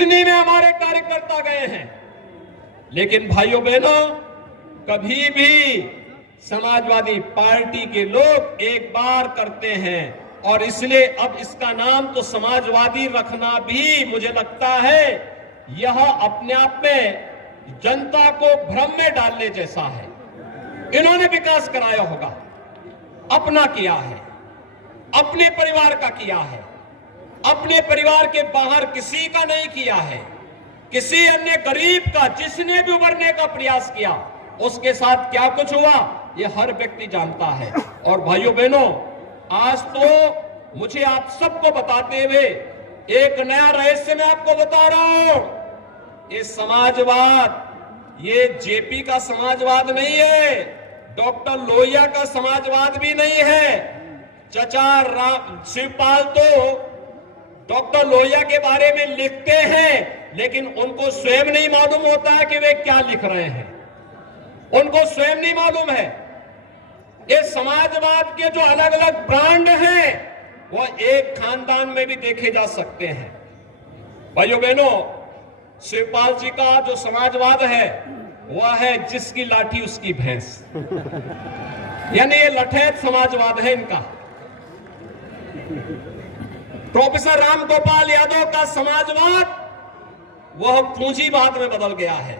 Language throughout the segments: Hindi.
किसनी में हमारे कार्यकर्ता गए हैं, लेकिन भाइयों बहनों कभी भी समाजवादी पार्टी के लोग एक बार करते हैं और इसलिए अब इसका नाम तो समाजवादी रखना भी मुझे लगता है यह अपने आप में जनता को भ्रम में डालने जैसा है। इन्होंने विकास कराया होगा, अपना किया है, अपने परिवार का किया है, अपने परिवार के बाहर किसी का नहीं किया है, किसी अन्य गरीब का जिसने भी उभरने का प्रयास किया उसके साथ क्या कुछ हुआ यह हर व्यक्ति जानता है। और भाइयों बहनों आज तो मुझे आप सबको बताते हुए एक नया रहस्य मैं आपको बता रहा हूं। ये समाजवाद ये जेपी का समाजवाद नहीं है, डॉक्टर लोहिया का समाजवाद भी नहीं है। चचा शिवपाल तो डॉक्टर लोहिया के बारे में लिखते हैं लेकिन उनको स्वयं नहीं मालूम होता है कि वे क्या लिख रहे हैं, उनको स्वयं नहीं मालूम है। ये समाजवाद के जो अलग अलग ब्रांड हैं वह एक खानदान में भी देखे जा सकते हैं। भाइयों बहनों शिवपाल जी का जो समाजवाद है वह है जिसकी लाठी उसकी भैंस, यानी ये लठैत समाजवाद है इनका। प्रोफेसर राम गोपाल यादव का समाजवाद वह पूंजीवाद में बदल गया है।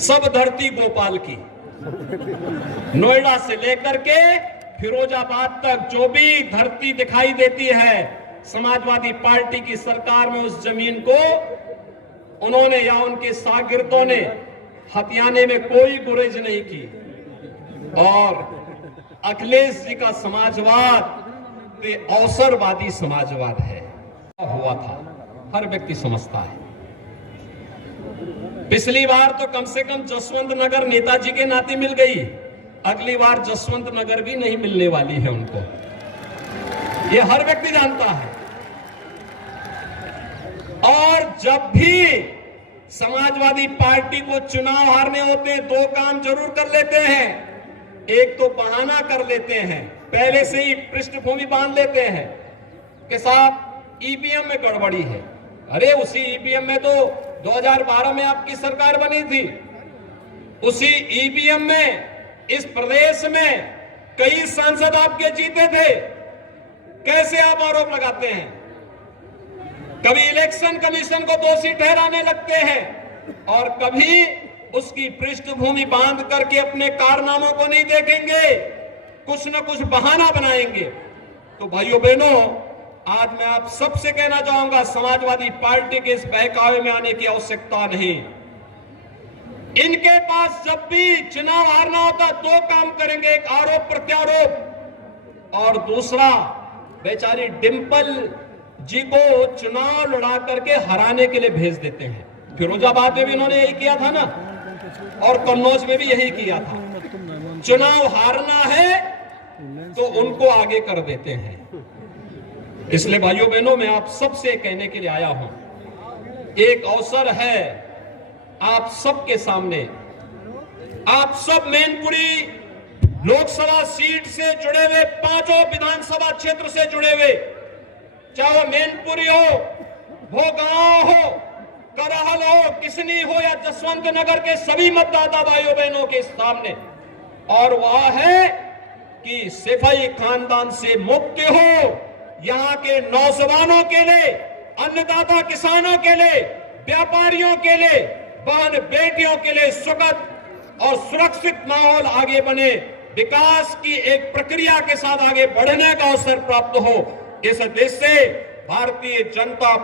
सब धरती गोपाल की, नोएडा से लेकर के फिरोजाबाद तक जो भी धरती दिखाई देती है समाजवादी पार्टी की सरकार में उस जमीन को उन्होंने या उनके शागिर्दों ने हथियाने में कोई गुरेज नहीं की। और अखिलेश जी का समाजवाद अवसरवादी समाजवाद है, हुआ था हर व्यक्ति समझता है। पिछली बार तो कम से कम जसवंत नगर नेताजी के नाते मिल गई, अगली बार जसवंत नगर भी नहीं मिलने वाली है उनको, ये हर व्यक्ति जानता है। और जब भी समाजवादी पार्टी को चुनाव हारने होते हैं दो काम जरूर कर लेते हैं। एक तो बहाना कर लेते हैं, पहले से ही पृष्ठभूमि बांध लेते हैं कि साहब ईवीएम में गड़बड़ी है। अरे उसी ईवीएम में तो 2012 में आपकी सरकार बनी थी, उसी ईवीएम में इस प्रदेश में कई सांसद आपके जीते थे। कैसे आप आरोप लगाते हैं? कभी इलेक्शन कमीशन को दोषी ठहराने लगते हैं और कभी उसकी पृष्ठभूमि बांध करके अपने कारनामों को नहीं देखेंगे, कुछ न कुछ बहाना बनाएंगे। तो भाइयों बहनों आज मैं आप सबसे कहना चाहूंगा समाजवादी पार्टी के इस बहकावे में आने की आवश्यकता नहीं। इनके पास जब भी चुनाव हारना होता दो काम करेंगे, एक आरोप प्रत्यारोप और दूसरा बेचारी डिंपल जी को चुनाव लड़ा करके हराने के लिए भेज देते हैं। फिरोजाबाद में भी इन्होंने यही किया था ना, और कन्नौज में भी यही किया था। चुनाव हारना है तो उनको आगे कर देते हैं। इसलिए भाइयों बहनों मैं आप सबसे कहने के लिए आया हूं, एक अवसर है आप सबके सामने। आप सब मैनपुरी लोकसभा सीट से जुड़े हुए, पांचों विधानसभा क्षेत्र से जुड़े हुए, चाहे वो मैनपुरी हो, भोगांव हो, करहल हो, किसनी हो या जसवंत नगर के सभी मतदाता भाइयों बहनों के सामने, और वह है कि सिपाही खानदान से मुक्ति हो। यहाँ के नौजवानों के लिए, अन्नदाता किसानों के लिए, व्यापारियों के लिए, बहन बेटियों के लिए सुखद और सुरक्षित माहौल आगे बने, विकास की एक प्रक्रिया के साथ आगे बढ़ने का अवसर प्राप्त हो। इस देश से भारतीय जनता